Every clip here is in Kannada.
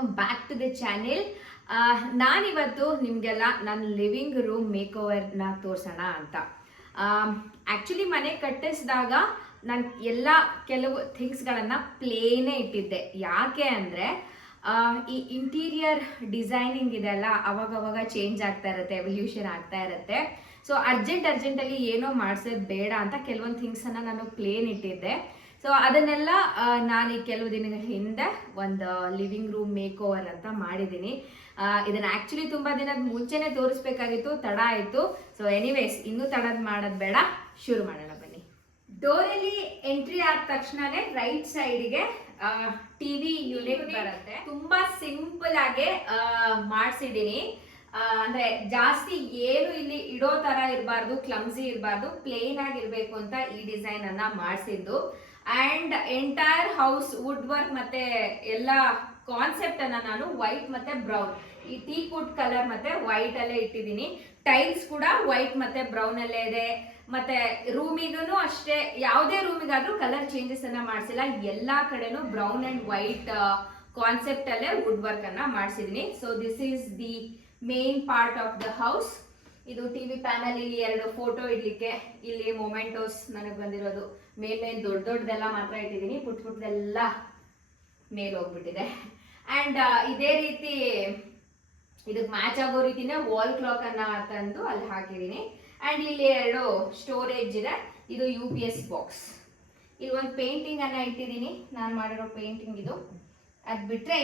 Welcome back to the channel. ನಾನಿವತ್ತು ನಿಮಗೆಲ್ಲ ನನ್ನ ಲಿವಿಂಗ್ ರೂಮ್ ಮೇಕ್ ಓವರ್ನ ತೋರಿಸೋಣ ಅಂತ. ಆ್ಯಕ್ಚುಲಿ ಮನೆ ಕಟ್ಟಿಸಿದಾಗ ನಾನು ಕೆಲವು ಥಿಂಗ್ಸ್ಗಳನ್ನು ಪ್ಲೇನೇ ಇಟ್ಟಿದ್ದೆ. ಯಾಕೆ ಅಂದರೆ ಈ ಇಂಟೀರಿಯರ್ ಡಿಸೈನಿಂಗ್ ಇದೆಲ್ಲ ಅವಾಗವಾಗ ಚೇಂಜ್ ಆಗ್ತಾ ಇರುತ್ತೆ, ಎವಲ್ಯೂಷನ್ ಆಗ್ತಾ ಇರುತ್ತೆ. ಸೊ ಅರ್ಜೆಂಟಲ್ಲಿ ಏನೋ ಮಾಡಿಸೋದು ಬೇಡ ಅಂತ ಕೆಲವೊಂದು ಥಿಂಗ್ಸನ್ನು ನಾನು ಪ್ಲೇನ್ ಇಟ್ಟಿದ್ದೆ. ಸೊ ಅದನ್ನೆಲ್ಲ ನಾನು ಈ ಕೆಲವು ದಿನಗಳ ಹಿಂದೆ ಒಂದು ಲಿವಿಂಗ್ ರೂಮ್ ಮೇಕ್ ಓವರ್ ಅಂತ ಮಾಡಿದ್ದೀನಿ. ಇದನ್ನು ಆ್ಯಕ್ಚುಲಿ ತುಂಬ ದಿನದ ಮುಂಚೆನೇ ತೋರಿಸ್ಬೇಕಾಗಿತ್ತು, ತಡ ಆಯಿತು. ಸೊ ಎನಿವೇಸ್, ಇನ್ನೂ ತಡದ ಮಾಡೋದು ಬೇಡ, ಶುರು ಮಾಡೋಣ ಬನ್ನಿ. ಡೋರಲ್ಲಿ ಎಂಟ್ರಿ ಆದ ತಕ್ಷಣನೇ ರೈಟ್ ಸೈಡ್ಗೆ ಟಿವಿ ಯೂನಿಟ್ ಬರುತ್ತೆ. ತುಂಬ ಸಿಂಪಲ್ ಆಗಿ ಮಾಡಿಸಿದ್ದೀನಿ. ಅಂದ್ರೆ ಜಾಸ್ತಿ ಏನು ಇಲ್ಲಿ ಇಡೋ ತರ ಇರಬಾರ್ದು, ಕ್ಲಮ್ಸಿ ಇರಬಾರ್ದು, ಪ್ಲೇನ್ ಆಗಿರ್ಬೇಕು ಅಂತ ಈ ಡಿಸೈನ್ ಅನ್ನ ಮಾಡಿಸಿದ್ದು. And entire house wood work ಮತ್ತೆ ಎಲ್ಲ ಕಾನ್ಸೆಪ್ಟ್ ಅನ್ನ ನಾನು ವೈಟ್ ಮತ್ತೆ ಬ್ರೌನ್, ಈ ಟೀ ಕುಡ್ ಕಲರ್ ಮತ್ತೆ ವೈಟ್ ಅಲ್ಲೇ ಇಟ್ಟಿದ್ದೀನಿ. ಟೈಲ್ಸ್ ಕೂಡ ವೈಟ್ ಮತ್ತೆ ಬ್ರೌನ್ ಅಲ್ಲೇ ಇದೆ. ಮತ್ತೆ ರೂಮಿಗೂ ಅಷ್ಟೇ, ಯಾವುದೇ ರೂಮಿಗಾದ್ರೂ ಕಲರ್ ಚೇಂಜಸ್ ಅನ್ನ ಮಾಡಿಸಿಲ್ಲ. ಎಲ್ಲಾ ಕಡೆನೂ ಬ್ರೌನ್ ಅಂಡ್ ವೈಟ್ ಕಾನ್ಸೆಪ್ಟ್ ಅಲ್ಲೇ ವುಡ್ ವರ್ಕ್ ಅನ್ನ ಮಾಡಿಸಿದೀನಿ. So this is the main part of the house. ಇದು ಟಿವಿ ಪ್ಯಾನಲ್, ಇಲ್ಲಿ ಎರಡು ಫೋಟೋ ಇಡ್ಲಿಕ್ಕೆ, ಇಲ್ಲಿ ಮೊಮೆಂಟೋಸ್ ನನಗೆ ಬಂದಿರೋದು. ಮೇಲೆ ದೊಡ್ಡದೆಲ್ಲ ಮಾತ್ರ ಇಟ್ಟಿದ್ದೀನಿ, ಪುಟ್ಟದೆಲ್ಲ ಮೇಲೆ ಹೋಗ್ಬಿಟ್ಟಿದೆ. ಅಂಡ್ ಇದೇ ರೀತಿ ಇದಕ್ಕೆ ಮ್ಯಾಚ್ ಆಗೋ ರೀತಿನೇ ವಾಲ್ ಕ್ಲಾಕ್ ಅನ್ನ ತಂದು ಅಲ್ಲಿ ಹಾಕಿದ್ದೀನಿ. ಅಂಡ್ ಇಲ್ಲಿ ಎರಡು ಸ್ಟೋರೇಜ್ ಇದೆ. ಇದು UPS ಬಾಕ್ಸ್. ಇಲ್ಲಿ ಒಂದು ಪೇಂಟಿಂಗ್ ಅನ್ನ ಇಟ್ಟಿದ್ದೀನಿ, ನಾನು ಮಾಡಿರೋ ಪೇಂಟಿಂಗ್ ಇದು. ಅದ್ ಬಿಟ್ರೆ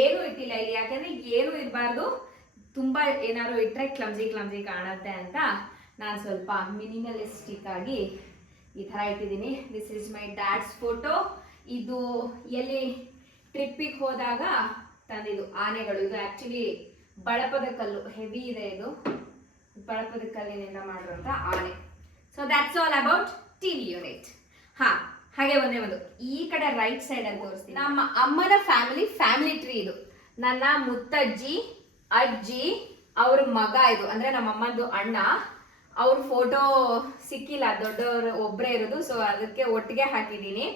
ಏನು ಇಟ್ಟಿಲ್ಲ ಇಲ್ಲಿ, ಯಾಕಂದ್ರೆ ಏನು ಇರಬಾರ್ದು. ತುಂಬಾ ಏನಾದ್ರು ಇಟ್ಟರೆ ಕ್ಲಮ್ಸಿ ಕಾಣುತ್ತೆ ಅಂತ ನಾನು ಸ್ವಲ್ಪ ಮಿನಿಮಲಿಸ್ಟಿಕ್ ಆಗಿ ಈ ಥರ ಇಟ್ಟಿದ್ದೀನಿ. This is my dads photo. ಇದು ಎಲ್ಲಿ ಟ್ರಿಪ್ಪಿಗೆ ಹೋದಾಗ ತಂದಿದ್ದು ಆನೆಗಳು. ಇದು ಆ್ಯಕ್ಚುಲಿ ಬಳಪದ ಕಲ್ಲು, ಹೆವಿ ಇದೆ ಇದು, ಬಳಪದ ಕಲ್ಲಿನಿಂದ ಮಾಡಿರುವಂಥ ಆನೆ. So that's all about TV unit. ಹಾಗೆ ಒಂದು ಈ ಕಡೆ ರೈಟ್ ಸೈಡ್ ಅಲ್ಲಿ ತೋರಿಸ್ತೀನಿ. ನಮ್ಮ ಅಮ್ಮನ ಫ್ಯಾಮಿಲಿ ಟ್ರೀ ಇದು. ನನ್ನ ಮುತ್ತಜ್ಜಿ, ಅಜ್ಜಿ, ಅವ್ರ ಮಗ ಇದು, ಅಂದ್ರೆ ನಮ್ಮ ಅಮ್ಮಂದು ಅಣ್ಣ. ಅವ್ರ ಫೋಟೋ ಸಿಕ್ಕಿಲ್ಲ, ದೊಡ್ಡವರು ಒಬ್ಬರೇ ಇರೋದು. ಸೊ ಅದಕ್ಕೆ ಒಟ್ಟಿಗೆ ಹಾಕಿದ್ದೀನಿ.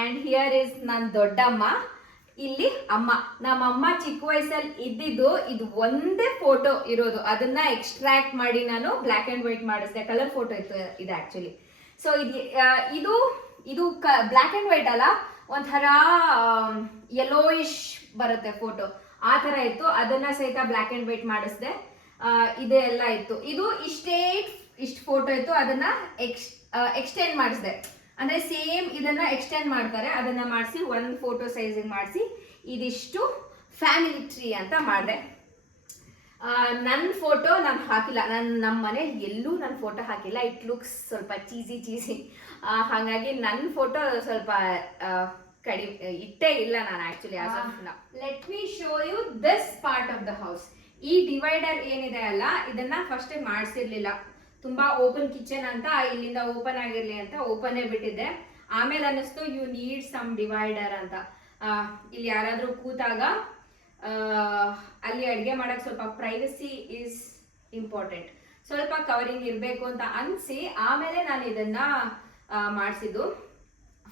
ಅಂಡ್ ಹಿಯರ್ ಇಸ್ ನನ್ನ ದೊಡ್ಡಮ್ಮ, ಇಲ್ಲಿ ಅಮ್ಮ. ನಮ್ಮಮ್ಮ ಚಿಕ್ಕ ವಯಸ್ಸಲ್ಲಿ ಇದ್ದಿದ್ದು ಇದು ಒಂದೇ ಫೋಟೋ ಇರೋದು. ಅದನ್ನ ಎಕ್ಸ್ಟ್ರಾಕ್ಟ್ ಮಾಡಿ ನಾನು ಬ್ಲ್ಯಾಕ್ ಅಂಡ್ ವೈಟ್ ಮಾಡಿಸಿದೆ. ಕಲರ್ ಫೋಟೋ ಇತ್ತು ಇದು ಆಕ್ಚುಲಿ. ಸೊ ಇದು ಬ್ಲ್ಯಾಕ್ ಅಂಡ್ ವೈಟ್ ಅಲ್ಲ, ಒಂಥರ ಯೆಲ್ಲೋಯಿಶ್ ಬರುತ್ತೆ ಫೋಟೋ, ಆ ತರ ಇತ್ತು. ಅದನ್ನ ಸಹಿತ ಬ್ಲ್ಯಾಕ್ ಅಂಡ್ ವೈಟ್ ಮಾಡಿಸಿದೆ. ಇದೆಲ್ಲ ಇತ್ತು. ಇದು ಇಷ್ಟು ಫೋಟೋ ಇತ್ತು, ಅದನ್ನ ಎಕ್ಸ್ಟೆಂಡ್ ಮಾಡಿಸಿದೆ. ಅಂದ್ರೆ ಸೇಮ್ ಇದನ್ನ ಎಕ್ಸ್ಟೆಂಡ್ ಮಾಡ್ತಾರೆ, ಅದನ್ನ ಮಾಡಿಸಿ ಒಂದು ಫೋಟೋ ಸೈಜಿಗೆ ಮಾಡಿಸಿ ಇದಿಷ್ಟು ಫ್ಯಾಮಿಲಿ ಟ್ರೀ ಅಂತ ಮಾಡಿದೆ. ನನ್ನ ಫೋಟೋ ನಾನು ಹಾಕಿಲ್ಲ, ನಮ್ಮ ಮನೇಲಿ ಎಲ್ಲೂ ನನ್ನ ಫೋಟೋ ಹಾಕಿಲ್ಲ. ಇಟ್ ಲುಕ್ಸ್ ಸ್ವಲ್ಪ ಚೀಸಿ. ಹಾಗಾಗಿ ನನ್ನ ಫೋಟೋ ಸ್ವಲ್ಪ ಕಡಿಮೆ ಇಟ್ಟೇ ಇಲ್ಲ ನಾನು actually. Let me show you this part of the house. ಈ ಡಿವೈಡರ್ ಏನಿದೆ ಅಲ್ಲ, ಇದನ್ನ ಫಸ್ಟ್ ಮಾಡಿಸಿರ್ಲಿಲ್ಲ. ತುಂಬಾ ಓಪನ್ ಕಿಚನ್ ಅಂತ, ಇಲ್ಲಿಂದ ಓಪನ್ ಆಗಿರ್ಲಿ ಅಂತ ಓಪನ್ ಬಿಟ್ಟಿದ್ದೆ. ಆಮೇಲೆ ಅನ್ನಿಸ್ತು ಯು ನೀಡ್ ಸಮ್ ಡಿವೈಡರ್ ಅಂತ. ಇಲ್ಲಿ ಯಾರಾದ್ರೂ ಕೂತಾಗ ಅಲ್ಲಿ ಅಡುಗೆ ಮಾಡಕ್ ಸ್ವಲ್ಪ ಪ್ರೈವಸಿ ಈಸ್ ಇಂಪಾರ್ಟೆಂಟ್, ಸ್ವಲ್ಪ ಕವರಿಂಗ್ ಇರಬೇಕು ಅಂತ ಅನ್ಸಿ ಆಮೇಲೆ ನಾನು ಇದನ್ನ ಮಾಡಿಸಿದ್ದು.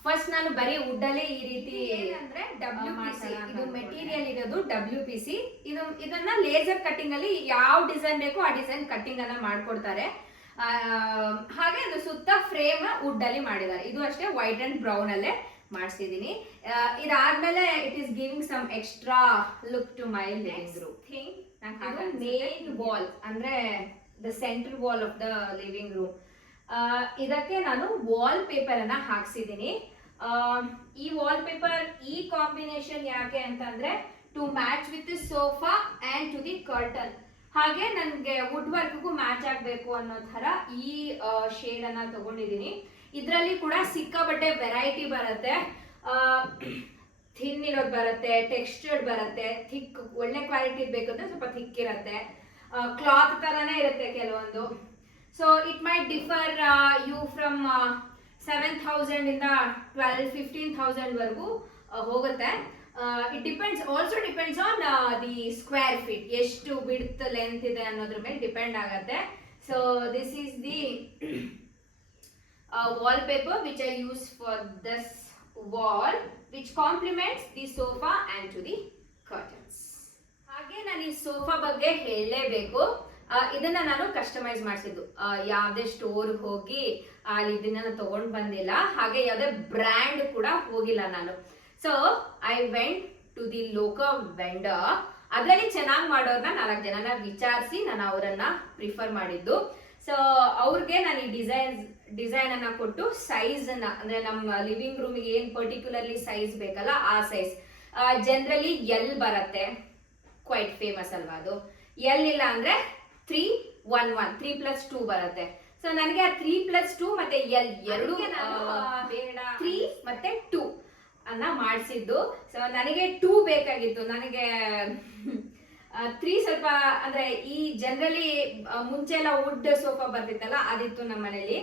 ಫಸ್ಟ್ ನಾನು ಬರೀ ವುಡ್ ಅಲ್ಲೇ ಈ ರೀತಿ, ಅಂದ್ರೆ WPC ಇದು ಮೆಟೀರಿಯಲ್ ಇರೋದು, WPC. ಇದನ್ನ ಲೇಸರ್ ಕಟ್ಟಿಂಗ್ ಅಲ್ಲಿ ಯಾವ ಡಿಸೈನ್ ಬೇಕೋ ಆ ಡಿಸೈನ್ ಕಟ್ಟಿಂಗ್ ಅನ್ನ ಮಾಡ್ಕೊಡ್ತಾರೆ. ಹಾಗೆ ಅದು ಸುತ್ತ ಫ್ರೇಮ್ ವುಡ್ ಅಲ್ಲಿ ಮಾಡಿದ್ದಾರೆ. ಇದು ಅಷ್ಟೇ ವೈಟ್ ಅಂಡ್ ಬ್ರೌನ್ ಅಲ್ಲೇ ಮಾಡಿಸಿದೀನಿ. ಇದಾದ್ಮೇಲೆ it is giving some extra look to my living room thing. Main wall ಅಂದ್ರೆ the central wall of the living room. ಇದಕ್ಕೆ ನಾನು ವಾಲ್ ಪೇಪರ್ ಅನ್ನ ಹಾಕ್ಸಿದೀನಿ. ಈ ವಾಲ್ ಪೇಪರ್ ಈ ಕಾಂಬಿನೇಷನ್ ಯಾಕೆ ಅಂತಂದ್ರೆ to match with sofa and to the curtain. ಹಾಗೆ ನನ್ಗೆ ವುಡ್ ವರ್ಕ್ಗೂ ಮ್ಯಾಚ್ ಆಗ್ಬೇಕು ಅನ್ನೋ ತರ ಈ ಶೇಡ್ ಅನ್ನ ತಗೊಂಡಿದೀನಿ. ಇದರಲ್ಲಿ ಕೂಡ ಸಿಕ್ಕಾಪಟ್ಟೆ ವೆರೈಟಿ ಬರುತ್ತೆ. ಥಿನ್ ಇರೋದು ಬರುತ್ತೆ, ಟೆಕ್ಸ್ಚರ್ಡ್ ಬರುತ್ತೆ, ಥಿಕ್ ಒಳ್ಳೆ ಕ್ವಾಲಿಟಿ ಬೇಕಂದ್ರೆ ಸ್ವಲ್ಪ ಥಿಕ್ ಇರುತ್ತೆ, ಕ್ಲಾತ್ ತರಾನೇ ಇರುತ್ತೆ ಕೆಲವೊಂದು. So it might differ you from 7,000 ಇಂದ 12,000-15,000 ವರೆಗೂ ಹೋಗುತ್ತೆ. It also depends on the square feet, ಎಷ್ಟು ವಿಡ್ತ್ ಲೆಂತ್ ಇದೆ ಅನ್ನೋದ್ರ ಮೇಲೆ ಡಿಪೆಂಡ್ ಆಗುತ್ತೆ. So this is the wallpaper which I use for this wall, which complements the sofa and to the curtains. ನಾನು ಈ ಸೋಫಾ ಬಗ್ಗೆ ಹೇಳಲೇಬೇಕು. ಇದನ್ನ ನಾನು ಕಸ್ಟಮೈಸ್ ಮಾಡಿಸಿದ್ದು, ಯಾವ್ದೇ ಸ್ಟೋರ್ ಹೋಗಿ ಅಲ್ಲಿ ಇದನ್ನ ತಗೊಂಡ್ ಬಂದಿಲ್ಲ, ಹಾಗೆ ಯಾವ್ದೇ ಬ್ರ್ಯಾಂಡ್ ಕೂಡ ಹೋಗಿಲ್ಲ ನಾನು. So I went to the local vendor. ಅದರಲ್ಲಿ ಚೆನ್ನಾಗಿ ಮಾಡೋರ್ನ 4 ಜನನ ವಿಚಾರಿಸಿ ನಾನು ಅವರನ್ನ ಪ್ರಿಫರ್ ಮಾಡಿದ್ದು. ಸೊ ಅವ್ರಿಗೆ ನಾನು ಈ ಡಿಸೈನ್ ಅನ್ನ ಕೊಟ್ಟು ಸೈಜ್ ಅನ್ನ, ಅಂದ್ರೆ ನಮ್ಮ ಲಿವಿಂಗ್ ರೂಮಿಗೆ ಏನ್ ಪರ್ಟಿಕ್ಯುಲರ್ಲಿ ಸೈಜ್ ಬೇಕಲ್ಲ ಆ ಸೈಜ್, ಜನರಲಿ ಎಲ್ ಬರುತ್ತೆ, ಕ್ವೈಟ್ ಫೇಮಸ್ ಅಲ್ವಾ ಅದು. ಎಲ್ ಇಲ್ಲ ಅಂದ್ರೆ 311 3+2 ಬರುತ್ತೆ. ಸೊ ನನಗೆ ಆ 3+2 ಮತ್ತೆ ಎಲ್ ಎರಡು ಬೇಡ, 3 ಮತ್ತೆ 2 ಅನ್ನ ಮಾಡಿಸಿದ್ದು. ಸೊ ನನಗೆ 2 ಬೇಕಾಗಿತ್ತು. ನನಗೆ 3 ಸ್ವಲ್ಪ ಅಂದ್ರೆ ಈ ಜನರಲಿ ಮುಂಚೆ ಎಲ್ಲ ವುಡ್ ಸೋಫಾ ಬರ್ತಿತ್ತಲ್ಲ ಅದಿತ್ತು ನಮ್ಮ ಮನೇಲಿ.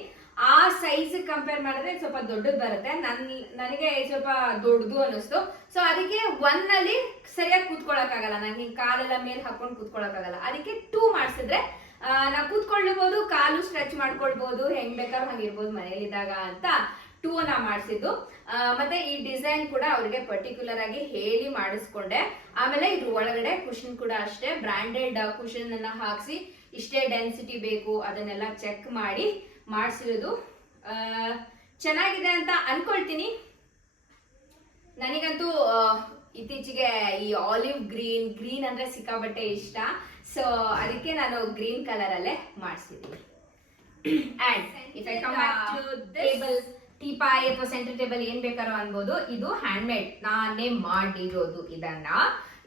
ಆ ಸೈಜ್ ಕಂಪೇರ್ ಮಾಡಿದ್ರೆ ಸ್ವಲ್ಪ ದೊಡ್ಡದು ಬರುತ್ತೆ, ನನಗೆ ಸ್ವಲ್ಪ ದೊಡ್ಡದು ಅನಿಸ್ತು. ಸೊ ಅದಕ್ಕೆ 1 ಅಲ್ಲಿ ಸರಿಯಾಗಿ ಕೂತ್ಕೊಳಕ್ ಆಗಲ್ಲ, ನಂಗೆ ಕಾಲೆಲ್ಲ ಮೇಲೆ ಹಾಕೊಂಡು ಕೂತ್ಕೊಳಕ್ ಆಗಲ್ಲ. ಅದಕ್ಕೆ 2 ಮಾಡಿಸಿದ್ರೆ ನಾವು ಕೂತ್ಕೊಳ್ಬಹುದು, ಕಾಲು ಸ್ಟ್ರೆಚ್ ಮಾಡ್ಕೊಳ್ಬಹುದು, ಹೆಂಗ್ ಬೇಕಾದ್ರೂ ಹಂಗಿರ್ಬೋದು ಮನೇಲಿದ್ದಾಗ ಅಂತ 2 ಅನ್ನ ಮಾಡಿಸಿದ್ದು. ಮತ್ತೆ ಈ ಡಿಸೈನ್ ಕೂಡ ಅವ್ರಿಗೆ ಪರ್ಟಿಕ್ಯುಲರ್ ಆಗಿ ಹೇಳಿ ಮಾಡಿಸ್ಕೊಂಡೆ. ಆಮೇಲೆ ಇದ್ರ ಒಳಗಡೆ ಕುಷನ್ ಕೂಡ ಅಷ್ಟೇ ಬ್ರಾಂಡೆಡ್ ಕುಷನ್ ಅನ್ನ ಹಾಕ್ಸಿ ಇಷ್ಟೇ ಡೆನ್ಸಿಟಿ ಬೇಕು ಅದನ್ನೆಲ್ಲ ಚೆಕ್ ಮಾಡಿ ಮಾಡಿಸಿರೋದು. ಚೆನ್ನಾಗಿದೆ ಅಂತ ಅನ್ಕೊಳ್ತೀನಿ. ನನಗಂತೂ ಇತ್ತೀಚೆಗೆ ಈ ಆಲಿವ್ ಗ್ರೀನ್ ಅಂದ್ರೆ ಸಿಕ್ಕಾಬಟ್ಟೆ ಇಷ್ಟ. ಸೊ ಅದಕ್ಕೆ ನಾನು ಗ್ರೀನ್ ಕಲರ್ ಅಲ್ಲೇ ಮಾಡಿಸಿದ್ದೀನಿ. And if I come back to table, teapoy ಅಥವಾ ಸೆಂಟರ್ ಟೇಬಲ್ ಏನ್ ಬೇಕಾರೋ ಅನ್ಬೋದು. ಇದು ಹ್ಯಾಂಡ್ ಮೇಡ್, ನಾನೇ ಮಾಡಿರೋದು.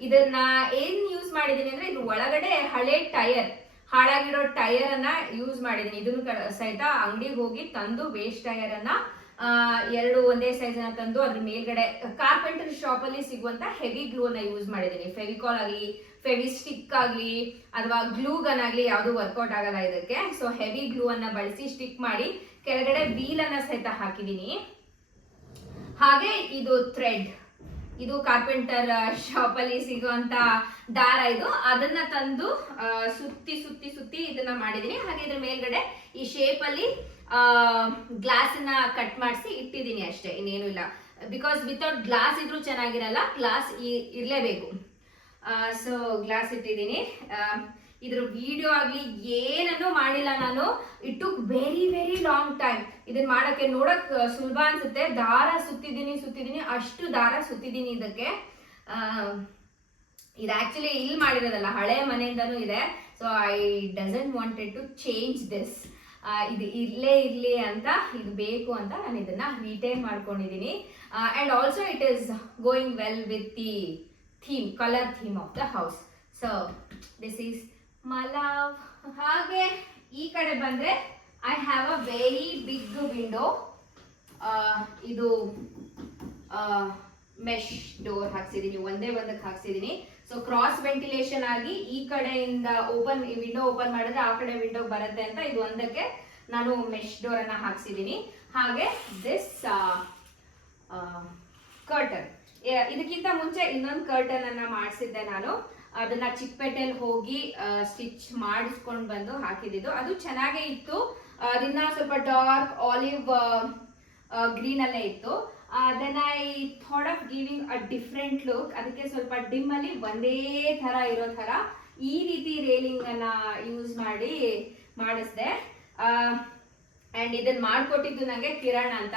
ಇದನ್ನ ಏನ್ ಯೂಸ್ ಮಾಡಿದೀನಿ ಅಂದ್ರೆ ಇದ್ರ ಒಳಗಡೆ ಹಳೆ ಟೈರ್, ಹಾಳಾಗಿರೋ ಟೈರ್ ಅನ್ನ ಯೂಸ್ ಮಾಡಿದೀನಿ. ಇದನ್ನು ಸಹಿತ ಅಂಗಡಿಗೆ ಹೋಗಿ ತಂದು ವೇಸ್ಟ್ ಟೈರ್ ಅನ್ನ 2 ಒಂದೇ ಸೈಜ್ ಅನ್ನ ತಂದು ಅದ್ರ ಮೇಲ್ಗಡೆ ಕಾರ್ಪೆಂಟರ್ ಶಾಪ್ ಅಲ್ಲಿ ಸಿಗುವಂತ ಹೆವಿ ಗ್ಲೂ ಅನ್ನ ಯೂಸ್ ಮಾಡಿದೀನಿ. ಫೆವಿಕಾಲ್ ಆಗಲಿ, ಫೆವಿ ಸ್ಟಿಕ್ ಆಗ್ಲಿ ಅಥವಾ ಗ್ಲೂ ಗನ್ ಆಗ್ಲಿ ಯಾವ್ದು ವರ್ಕೌಟ್ ಆಗಲ್ಲ ಇದಕ್ಕೆ. ಸೊ ಹೆವಿ ಗ್ಲೂ ಅನ್ನ ಬಳಸಿ ಸ್ಟಿಕ್ ಮಾಡಿ ಕೆಳಗಡೆ ವೀಲ್ ಅನ್ನ ಸಹಿತ ಹಾಕಿದೀನಿ. ಹಾಗೆ ಇದು ಥ್ರೆಡ್, ಇದು ಕಾರ್ಪೆಂಟರ್ ಶಾಪ್ ಅಲ್ಲಿ ಸಿಗುವಂತ ದಾರ, ಇದು ಅದನ್ನ ತಂದು ಸುತ್ತಿ ಸುತ್ತಿ ಸುತ್ತಿ ಇದನ್ನ ಮಾಡಿದೀನಿ. ಹಾಗೆ ಇದ್ರ ಮೇಲ್ಗಡೆ ಈ ಶೇಪ್ ಅಲ್ಲಿ ಗ್ಲಾಸ್ ಅನ್ನ ಕಟ್ ಮಾಡಿಸಿ ಇಟ್ಟಿದ್ದೀನಿ ಅಷ್ಟೇ, ಇನ್ನೇನು ಇಲ್ಲ. ಬಿಕಾಸ್ ವಿತೌಟ್ ಗ್ಲಾಸ್ ಇದ್ರೂ ಚೆನ್ನಾಗಿರಲ್ಲ, ಗ್ಲಾಸ್ ಇರ್ಲೇಬೇಕು. ಸೊ ಗ್ಲಾಸ್ ಇಟ್ಟಿದ್ದೀನಿ. ಇದ್ರ ವಿಡಿಯೋ ಆಗ್ಲಿ ಏನನ್ನೂ ಮಾಡಿಲ್ಲ ನಾನು. It took very very long time. ಇದನ್ನ ಮಾಡಕ್ಕೆ ನೋಡಕ್ ಸುಲಭ ಅನ್ಸುತ್ತೆ, ದಾರ ಸುತ್ತಿದ್ದೀನಿ, ಅಷ್ಟು ದಾರ ಸುತ್ತಿದ್ದೀನಿ ಇದಕ್ಕೆ. ಇದು ಆಕ್ಚುಲಿ ಇಲ್ಲಿ ಮಾಡಿರೋದಲ್ಲ, ಹಳೆ ಮನೆಯಿಂದನೂ ಇದೆ. So I doesn't wanted to change this. ಇದು ಇರ್ಲಿ ಅಂತ, ಇದು ಬೇಕು ಅಂತ ನಾನು ಇದನ್ನ ರಿಟೈನ್ ಮಾಡ್ಕೊಂಡಿದ್ದೀನಿ. And also it is going well with the theme, colour theme of the house. So this is my love. ಹಾಗೆ ಈ ಕಡೆ ಬಂದ್ರೆ I have a very big window. ಇದು ಮೆಶ್ ಡೋರ್ ಹಾಕ್ಸಿದೀನಿ, ಒಂದಕ್ಕೆ ಹಾಕ್ಸಿದೀನಿ. ಸೊ ಕ್ರಾಸ್ ವೆಂಟಿಲೇಷನ್ ಆಗಿ ಈ ಕಡೆಯಿಂದ ವಿಂಡೋ ಓಪನ್ ಮಾಡಿದ್ರೆ ಆ ಕಡೆ ವಿಂಡೋ ಬರುತ್ತೆ ಅಂತ ಇದು ಒಂದಕ್ಕೆ ನಾನು ಮೆಶ್ ಡೋರ್ ಅನ್ನ ಹಾಕ್ಸಿದೀನಿ. ಹಾಗೆ ದಿಸ್ ಕರ್ಟನ್, ಇದಕ್ಕಿಂತ ಮುಂಚೆ ಇನ್ನೊಂದು ಕರ್ಟನ್ ಅನ್ನ ಮಾಡಿಸಿದ್ದೆ ನಾನು. ಅದನ್ನ ಚಿಕ್ಕಪೇಟೆಲ್ ಹೋಗಿ ಸ್ಟಿಚ್ ಮಾಡಿಸ್ಕೊಂಡು ಬಂದು ಹಾಕಿದ್ದು. ಅದು ಚೆನ್ನಾಗೇ ಇತ್ತು. ಅದನ್ನ ಸ್ವಲ್ಪ ಡಾರ್ಕ್ ಆಲಿವ್ ಗ್ರೀನ್ ಅಲ್ಲೇ ಇತ್ತು. Then I thought of giving a different look. ಅದಕ್ಕೆ ಸ್ವಲ್ಪ ಡಿಮ್ ಅಲ್ಲಿ ಒಂದೇ ತರ ಇರೋ ತರ ಈ ರೀತಿ ರೇಲಿಂಗ್ ಅನ್ನ ಯೂಸ್ ಮಾಡಿ ಮಾಡಿಸ್ದೆ. ಅಂಡ್ ಇದನ್ನ ಮಾಡ್ಕೊಟ್ಟಿದ್ದು ನಂಗೆ ಕಿರಣ್ ಅಂತ.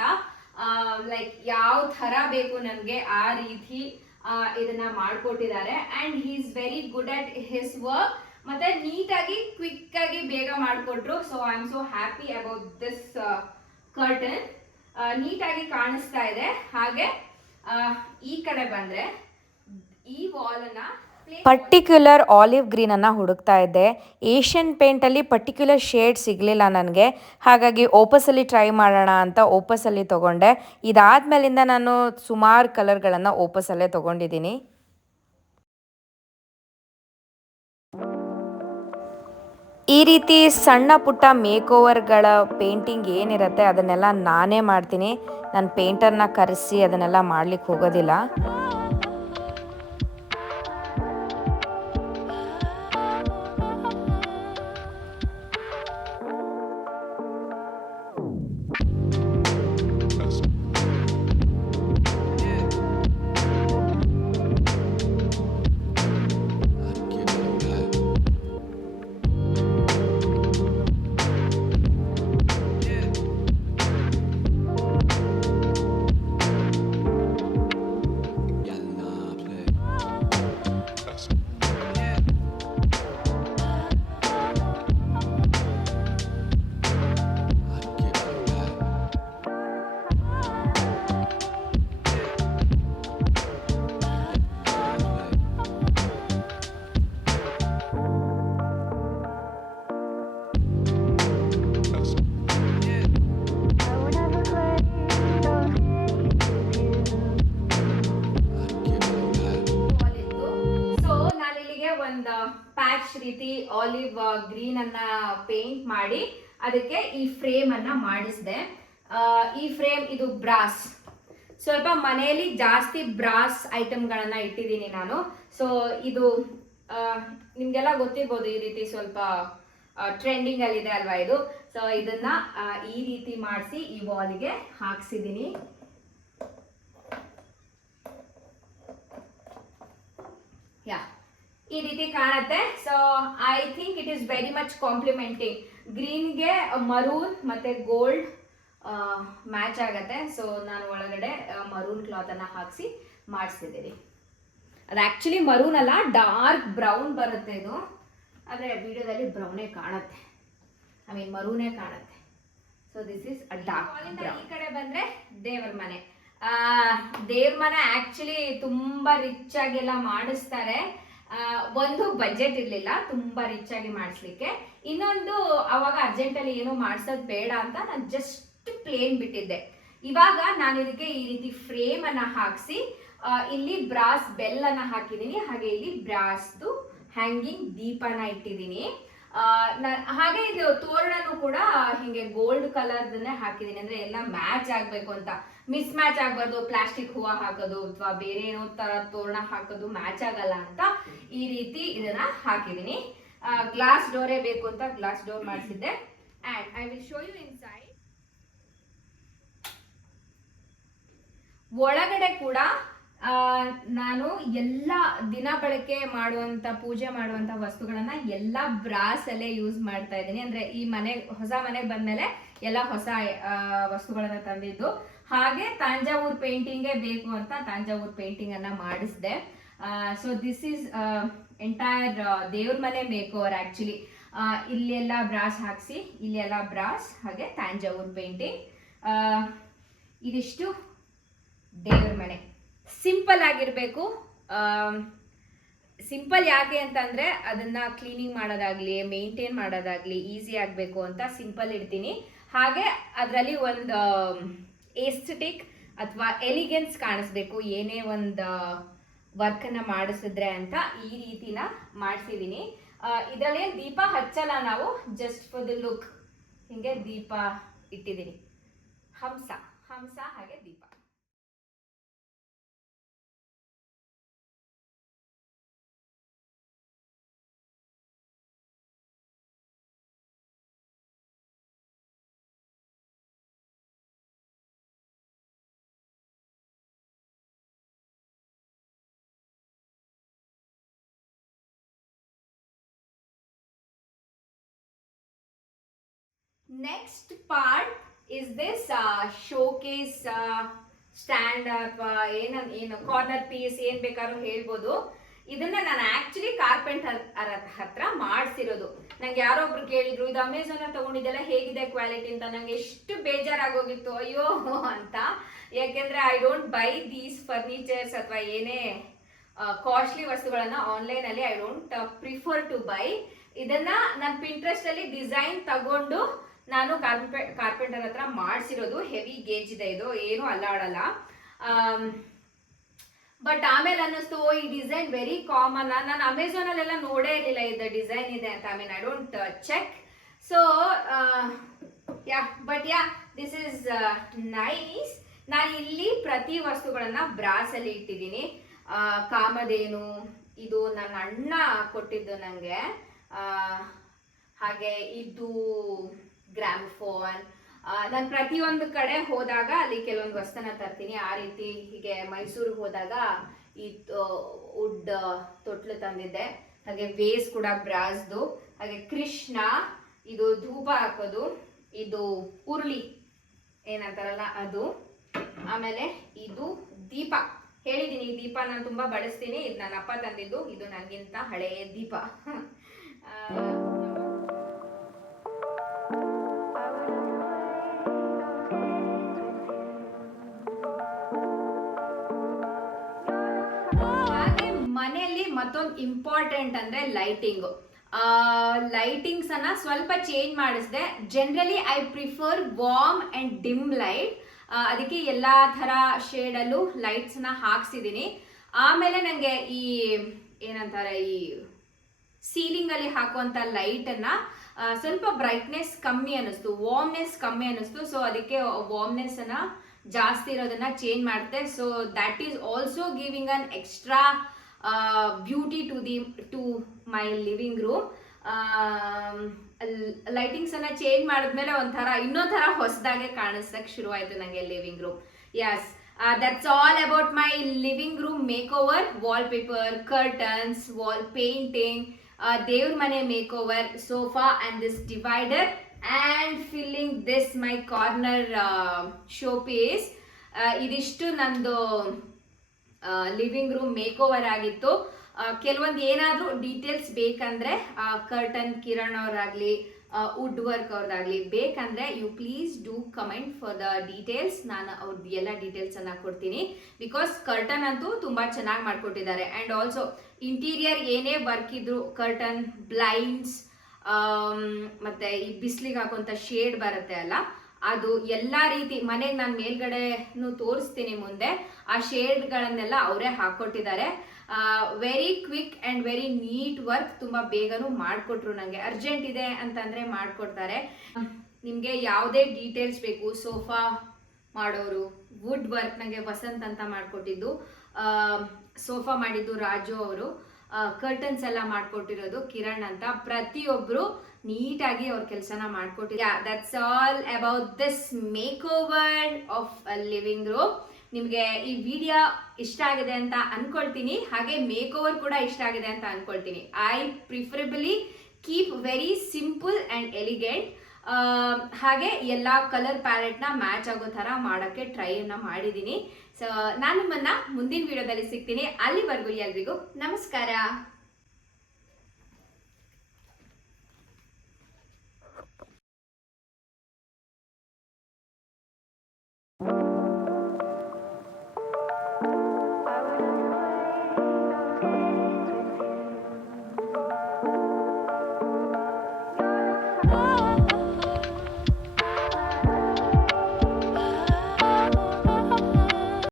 ಲೈಕ್ ಯಾವ ತರ ಬೇಕು ನನ್ಗೆ ಆ ರೀತಿ ಇದನ್ನ ಮಾಡ್ಕೊಟ್ಟಿದ್ದಾರೆ. And he is very good at his work. ಮತ್ತೆ ನೀಟಾಗಿ ಕ್ವಿಕ್ ಆಗಿ ಬೇಗ ಮಾಡಿಕೊಟ್ರು. So I am so happy about this curtain. ನೀಟಾಗಿ ಕಾಣಿಸ್ತಾ ಇದೆ. ಹಾಗೆ ಈ ಕಡೆ ಬಂದ್ರೆ ಈ ವಾಲ್ ಅನ್ನ ಪರ್ಟಿಕ್ಯುಲರ್ ಆಲಿವ್ ಗ್ರೀನನ್ನು ಹುಡುಕ್ತಾ ಇದ್ದೆ. ಏಷ್ಯನ್ ಪೇಂಟಲ್ಲಿ ಪರ್ಟಿಕ್ಯುಲರ್ ಶೇಡ್ ಸಿಗಲಿಲ್ಲ ನನಗೆ. ಹಾಗಾಗಿ ಓಪಸಲ್ಲಿ ಟ್ರೈ ಮಾಡೋಣ ಅಂತ ಓಪಸಲ್ಲಿ ತೊಗೊಂಡೆ. ಇದಾದಮೇಲಿಂದ ನಾನು ಸುಮಾರು ಕಲರ್ಗಳನ್ನು ಓಪಸಲ್ಲೇ ತೊಗೊಂಡಿದ್ದೀನಿ. ಈ ರೀತಿ ಸಣ್ಣ ಪುಟ್ಟ ಮೇಕ್ ಓವರ್ಗಳ ಪೇಂಟಿಂಗ್ ಏನಿರುತ್ತೆ ಅದನ್ನೆಲ್ಲ ನಾನೇ ಮಾಡ್ತೀನಿ. ನಾನು ಪೇಂಟರ್ನ ಕರೆಸಿ ಅದನ್ನೆಲ್ಲ ಮಾಡ್ಲಿಕ್ಕೆ ಹೋಗೋದಿಲ್ಲ. ಒಂದು ಪ್ಯಾಚ್ ರೀತಿ ಆಲಿವ್ ಗ್ರೀನ್ ಅನ್ನ ಪೇಂಟ್ ಮಾಡಿ ಅದಕ್ಕೆ ಈ ಫ್ರೇಮ್ ಅನ್ನ ಮಾಡಿಸಿದೆ. ಈ ಫ್ರೇಮ್ ಇದು ಬ್ರಾಸ್, ಸ್ವಲ್ಪ ಮನೆಯಲ್ಲಿ ಜಾಸ್ತಿ ಬ್ರಾಸ್ ಐಟಮ್ಗಳನ್ನ ಇಟ್ಟಿದ್ದೀನಿ ನಾನು. ಸೊ ಇದು ನಿಮ್ಗೆಲ್ಲ ಗೊತ್ತಿರ್ಬೋದು, ಈ ರೀತಿ ಸ್ವಲ್ಪ ಟ್ರೆಂಡಿಂಗ್ ಅಲ್ಲಿ ಇದೆ ಅಲ್ವಾ ಇದು. ಸೊ ಇದನ್ನ ಈ ರೀತಿ ಮಾಡಿಸಿ ಈ ವಾಲ್ಗೆ ಹಾಕ್ಸಿದೀನಿ. ಯಾ, ಈ ರೀತಿ ಕಾಣುತ್ತೆ. So I think it is very much complimenting. ಗ್ರೀನ್ಗೆ ಮರೂನ್ ಮತ್ತೆ ಗೋಲ್ಡ್ ಮ್ಯಾಚ್ ಆಗತ್ತೆ. ಸೊ ನಾನು ಒಳಗಡೆ ಮರೂನ್ ಕ್ಲಾತ್ ಅನ್ನ ಹಾಕ್ಸಿ ಮಾಡಿಸ್ತಿದ್ದೀನಿ. ಅದು ಆಕ್ಚುಲಿ ಮರೂನ್ ಅಲ್ಲ, ಡಾರ್ಕ್ ಬ್ರೌನ್ ಬರುತ್ತೆ ಇದು, ಆದರೆ ವಿಡಿಯೋದಲ್ಲಿ ಬ್ರೌನೇ ಕಾಣುತ್ತೆ, ಐ ಮೀನ್ ಮರೂನೇ ಕಾಣುತ್ತೆ. So this is a dark brown. ಈ ಕಡೆ ಬಂದ್ರೆ ದೇವರ ಮನೆ. ದೇವ್ರ ಮನೆ ಆಕ್ಚುಲಿ ತುಂಬಾ ರಿಚ್ ಆಗೆಲ್ಲ ಮಾಡಿಸ್ತಾರೆ. ಒಂದು ಬಜೆಟ್ ಇರ್ಲಿಲ್ಲ ತುಂಬಾ ರಿಚ್ ಆಗಿ ಮಾಡಿಸ್ಲಿಕ್ಕೆ, ಇನ್ನೊಂದು ಅವಾಗ ಅರ್ಜೆಂಟ್ ಅಲ್ಲಿ ಏನೋ ಮಾಡ್ಸೋದ್ ಬೇಡ ಅಂತ ನಾನು ಜಸ್ಟ್ ಪ್ಲೇನ್ ಬಿಟ್ಟಿದ್ದೆ. ಇವಾಗ ನಾನು ಇದಕ್ಕೆ ಈ ರೀತಿ ಫ್ರೇಮ್ ಅನ್ನ ಹಾಕ್ಸಿ ಇಲ್ಲಿ ಬ್ರಾಸ್ ಬೆಲ್ ಅನ್ನ ಹಾಕಿದೀನಿ, ಹಾಗೆ ಇಲ್ಲಿ ಬ್ರಾಸ್ದು ಹ್ಯಾಂಗಿಂಗ್ ದೀಪನ ಇಟ್ಟಿದ್ದೀನಿ. ಹಾಗೆ ಇದು ತೋರಣನು ಕೂಡ ಹಿಂಗೆ ಗೋಲ್ಡ್ ಕಲರ್ದನ್ನೇ ಹಾಕಿದೀನಿ, ಅಂದ್ರೆ ಎಲ್ಲ ಮ್ಯಾಚ್ ಆಗ್ಬೇಕು ಅಂತ, ಮಿಸ್ ಮ್ಯಾಚ್ ಆಗ್ಬಾರ್ದು. ಪ್ಲಾಸ್ಟಿಕ್ ಹೂವ ಹಾಕೋದು ಅಥವಾ ಬೇರೆ ಏನೋ ತರ ತೋರಣ ಹಾಕೋದು ಮ್ಯಾಚ್ ಆಗಲ್ಲ ಅಂತ ಈ ರೀತಿ ಇದನ್ನ ಹಾಕಿದೀನಿ. ಗ್ಲಾಸ್ ಡೋರೇ ಬೇಕು ಅಂತ ಗ್ಲಾಸ್ ಡೋರ್ ಮಾಡಿಸಿದ್ದೆ. And I will show you inside. ಒಳಗಡೆ ಕೂಡ ನಾನು ಎಲ್ಲ ದಿನ ಬಳಕೆ ಮಾಡುವಂತ ಪೂಜೆ ಮಾಡುವಂತ ವಸ್ತುಗಳನ್ನ ಎಲ್ಲ ಬ್ರಾಸ್ ಅಲ್ಲೇ ಯೂಸ್ ಮಾಡ್ತಾ ಇದ್ದೀನಿ. ಅಂದ್ರೆ ಈ ಮನೆ ಹೊಸ ಮನೆಗೆ ಬಂದ್ಮೇಲೆ ಎಲ್ಲ ಹೊಸ ವಸ್ತುಗಳನ್ನ ತಂದಿದ್ದು. ಹಾಗೆ ತಾಂಜಾವೂರ್ ಪೇಂಟಿಂಗೇ ಬೇಕು ಅಂತ ತಾಂಜಾವೂರ್ ಪೇಂಟಿಂಗ್ ಅನ್ನ ಮಾಡಿಸಿದೆ. ಸೊ ದಿಸ್ ಈಸ್ ಎಂಟೈರ್ ದೇವ್ರ ಮನೆ ಮೇಕ್ ಓವರ್ ಆಕ್ಚುಲಿ. ಇಲ್ಲೆಲ್ಲ ಬ್ರಾಸ್ ಹಾಕ್ಸಿ, ಇಲ್ಲೆಲ್ಲ ಬ್ರಾಸ್, ಹಾಗೆ ತಾಂಜಾವೂರ್ ಪೇಂಟಿಂಗ್. ಇದಿಷ್ಟು ದೇವ್ರ ಮನೆ. ಸಿಂಪಲ್ ಆಗಿರ್ಬೇಕು. ಸಿಂಪಲ್ ಯಾಕೆ ಅಂತಂದ್ರೆ ಅದನ್ನ ಕ್ಲೀನಿಂಗ್ ಮಾಡೋದಾಗ್ಲಿ ಮೇಂಟೈನ್ ಮಾಡೋದಾಗ್ಲಿ ಈಸಿ ಆಗಬೇಕು ಅಂತ ಸಿಂಪಲ್ ಇಡ್ತೀನಿ. ಹಾಗೆ ಅದರಲ್ಲಿ ಒಂದು ಏಸ್ಥೆಟಿಕ್ ಅಥವಾ ಎಲಿಗೆನ್ಸ್ ಕಾಣಿಸ್ಬೇಕು ಏನೇ ಒಂದು ವರ್ಕನ್ನು ಮಾಡಿಸಿದ್ರೆ ಅಂತ ಈ ರೀತಿನ ಮಾಡಿಸಿದ್ದೀನಿ. ಇದರಲ್ಲಿ ದೀಪ ಹಚ್ಚಲ್ಲ ನಾವು, ಜಸ್ಟ್ ಫಾರ್ ದ ಲುಕ್ ಹಿಂಗೆ ದೀಪ ಇಟ್ಟಿದ್ದೀನಿ. ಹಂಸ ಹಾಗೆ ದೀಪ. Next part is this showcase stand ಅಥವಾ ಏನು ಕಾರ್ನರ್ ಪೀಸ್ ಏನ್ ಬೇಕಾದ್ರೂ ಹೇಳ್ಬೋದು. ಇದನ್ನ ನಾನು ಆಕ್ಚುಲಿ ಕಾರ್ಪೆಂಟರ್ ಹತ್ರ ಮಾಡಿಸಿರೋದು. ನಂಗೆ ಯಾರೋ ಒಬ್ರು ಕೇಳಿದ್ರು ಇದು ಅಮೆಝಾನ್ ತಗೊಂಡಿದ್ದೆಲ್ಲ ಹೇಗಿದೆ ಕ್ವಾಲಿಟಿ ಅಂತ. ನಂಗೆ ಎಷ್ಟು ಬೇಜಾರಾಗೋಗಿತ್ತು ಅಯ್ಯೋ ಅಂತ. ಯಾಕೆಂದ್ರೆ I don't buy these furnitures ಅಥವಾ ಏನೇ ಕಾಸ್ಟ್ಲಿ ವಸ್ತುಗಳನ್ನ ಆನ್ಲೈನ್ ಅಲ್ಲಿ I don't prefer to buy. ಇದನ್ನ ನಾನು ಪಿಂಟ್ರೆಸ್ಟ್ ಅಲ್ಲಿ ಡಿಸೈನ್ ತಗೊಂಡು ನಾನು ಕಾರ್ಪೆಂಟರ್ ಹತ್ರ ಮಾಡಿಸಿರೋದು. ಹೆವಿ ಗೇಜ್ ಇದೆ ಇದು, ಏನು ಅಲ್ಲಾಡಲ್ಲ. ಬಟ್ ಆಮೇಲೆ ಅನ್ನಿಸ್ತು ಈ ಡಿಸೈನ್ ವೆರಿ ಕಾಮನ್. ನಾನು ಅಮೆಝಾನ್ ಅಲ್ಲೆಲ್ಲ ನೋಡೇ ಇರಲಿಲ್ಲ ಇದು ಡಿಸೈನ್ ಇದೆ ಅಂತ. I mean I don't check. So this is nice. ನಾನು ಇಲ್ಲಿ ಪ್ರತಿ ವಸ್ತುಗಳನ್ನ ಬ್ರಾಸ್ ಅಲ್ಲಿ ಇಟ್ಟಿದ್ದೀನಿ. ಕಾಮಧೇನು ಇದು ನನ್ನ ಅಣ್ಣ ಕೊಟ್ಟಿದ್ದು ನನಗೆ. ಹಾಗೆ ಇದು ಗ್ರಾಮ್ಫೋನ್. ನಾನು ಪ್ರತಿಯೊಂದು ಕಡೆ ಹೋದಾಗ ಅಲ್ಲಿ ಕೆಲವೊಂದು ವಸ್ತುನ ತರ್ತೀನಿ. ಆ ರೀತಿ ಹೀಗೆ ಮೈಸೂರಿಗೆ ಹೋದಾಗ ಈ ವುಡ್ ತೊಟ್ಲು ತಂದಿದ್ದೆ. ಹಾಗೆ ವೇಸ್ ಕೂಡ ಬ್ರಾಸ್ದು. ಹಾಗೆ ಕೃಷ್ಣ, ಇದು ಧೂಪ ಹಾಕೋದು, ಇದು ಉರುಳಿ ಏನಂತಾರಲ್ಲ ಅದು. ಆಮೇಲೆ ಇದು ದೀಪ. ಹೇಳಿದ್ದೀನಿ ಈ ದೀಪ ನಾನು ತುಂಬಾ ಬಳಸ್ತೀನಿ. ಇದು ನನ್ನ ಅಪ್ಪ ತಂದಿದ್ದು, ಇದು ನನಗಿಂತ ಹಳೆಯ ದೀಪ. ಮನೆಯಲ್ಲಿ ಮತ್ತೊಂದು ಇಂಪಾರ್ಟೆಂಟ್ ಅಂದ್ರೆ ಲೈಟಿಂಗ್. ಲೈಟಿಂಗ್ಸ್ ಅನ್ನ ಸ್ವಲ್ಪ ಚೇಂಜ್ ಮಾಡಿಸಿದೆ. Generally I prefer warm and dim light. ಅದಕ್ಕೆ ಎಲ್ಲಾ ತರ ಶೇಡ್ ಅಲ್ಲೂ ಲೈಟ್ಸ್ ನ ಹಾಕ್ಸಿದೀನಿ. ಆಮೇಲೆ ನಂಗೆ ಈ ಏನಂತಾರೆ ಈ ಸೀಲಿಂಗಲ್ಲಿ ಹಾಕುವಂಥ ಲೈಟನ್ನು ಸ್ವಲ್ಪ ಬ್ರೈಟ್ನೆಸ್ ಕಮ್ಮಿ ಅನ್ನಿಸ್ತು, ವಾರ್ಮ್ನೆಸ್ ಕಮ್ಮಿ ಅನ್ನಿಸ್ತು. ಸೊ ಅದಕ್ಕೆ ವಾರ್ಮ್ನೆಸ್ಸನ್ನು ಜಾಸ್ತಿ ಇರೋದನ್ನು ಚೇಂಜ್ ಮಾಡುತ್ತೆ. So that is also giving an extra beauty to my living room. ಲೈಟಿಂಗ್ಸನ್ನು ಚೇಂಜ್ ಮಾಡಿದ್ಮೇಲೆ ಇನ್ನೊಂಥರ ಹೊಸದಾಗೆ ಕಾಣಿಸಕ್ಕೆ ಶುರುವಾಯಿತು ನನಗೆ living room. Yes, that's all about my living room makeover. Wallpaper, curtains, wall painting, ದೇವ್ರ ಮನೆ makeover, sofa and this divider, and filling this my corner showpiece. ಇದಿಷ್ಟು ನಂದು ಲಿವಿಂಗ್ ರೂಮ್ ಮೇಕೋವರ್ ಆಗಿತ್ತು. ಕೆಲವೊಂದು ಏನಾದರೂ ಡೀಟೇಲ್ಸ್ ಬೇಕಂದ್ರೆ ಕರ್ಟನ್ ಕಿರಣ್ ಅವರಾಗಲಿ ವುಡ್ ವರ್ಕ್ ಅವ್ರದ್ದಾಗಲಿ ಬೇಕಂದ್ರೆ you please do comment for the details. ನಾನು ಅವ್ರದ್ದು ಎಲ್ಲ ಡೀಟೇಲ್ಸನ್ನು ಕೊಡ್ತೀನಿ. ಬಿಕಾಸ್ ಕರ್ಟನ್ ಅಂತೂ ತುಂಬ ಚೆನ್ನಾಗಿ ಮಾಡಿಕೊಟ್ಟಿದ್ದಾರೆ. ಆ್ಯಂಡ್ ಆಲ್ಸೋ ಇಂಟೀರಿಯರ್ ಏನೇ ವರ್ಕ್ ಇದ್ರು, ಕರ್ಟನ್, ಬ್ಲೈಂಡ್ಸ್, ಮತ್ತು ಈ ಬಿಸಿಲಿಗೆ ಹಾಕುವಂಥ ಶೇಡ್ ಬರುತ್ತೆ ಅಲ್ಲ, ಅದು ಎಲ್ಲ ರೀತಿ ಮನೆಗೆ ನಾನು ಮೇಲ್ಗಡೆನೂ ತೋರಿಸ್ತೀನಿ ಮುಂದೆ. ಆ ಶೇಡ್ಗಳನ್ನೆಲ್ಲ ಅವರೇ ಹಾಕ್ಕೊಟ್ಟಿದ್ದಾರೆ. Very quick and very neat work. ತುಂಬ ಬೇಗನೂ ಮಾಡಿಕೊಟ್ರು. ನನಗೆ ಅರ್ಜೆಂಟ್ ಇದೆ ಅಂತಂದರೆ ಮಾಡಿಕೊಡ್ತಾರೆ. ನಿಮಗೆ ಯಾವುದೇ ಡೀಟೇಲ್ಸ್ ಬೇಕು, ಸೋಫಾ ಮಾಡೋರು, ವುಡ್ ವರ್ಕ್ ನನಗೆ ವಸಂತ್ ಅಂತ ಮಾಡಿಕೊಟ್ಟಿದ್ದು, ಸೋಫಾ ಮಾಡಿದ್ದು ರಾಜು ಅವರು, ಕರ್ಟನ್ಸ್ ಎಲ್ಲ ಮಾಡಿಕೊಟ್ಟಿರೋದು ಕಿರಣ್ ಅಂತ. ಪ್ರತಿಯೊಬ್ಬರು ನೀಟಾಗಿ ಅವ್ರ ಕೆಲಸನ ಮಾಡಿಕೊಟ್ಟಿದ್ದಾರೆ. That's all about this make over of living room. ನಿಮಗೆ ಈ ವಿಡಿಯೋ ಇಷ್ಟ ಆಗಿದೆ ಅಂತ ಅನ್ಕೊಳ್ತೀನಿ. ಹಾಗೆ ಮೇಕ್ ಓವರ್ ಕೂಡ ಇಷ್ಟ ಆಗಿದೆ ಅಂತ ಅನ್ಕೊಳ್ತೀನಿ. I preferably keep very simple and elegant. ಹಾಗೆ ಎಲ್ಲ ಕಲರ್ ಪ್ಯಾಲೆಟ್ನ ಮ್ಯಾಚ್ ಆಗೋ ಥರ ಮಾಡೋಕ್ಕೆ ಟ್ರೈಯನ್ನು ಮಾಡಿದ್ದೀನಿ. ಸೊ ನಾನು ನಿಮ್ಮನ್ನು ಮುಂದಿನ ವಿಡಿಯೋದಲ್ಲಿ ಸಿಗ್ತೀನಿ. ಅಲ್ಲಿವರೆಗೂ ಎಲ್ರಿಗೂ ನಮಸ್ಕಾರ.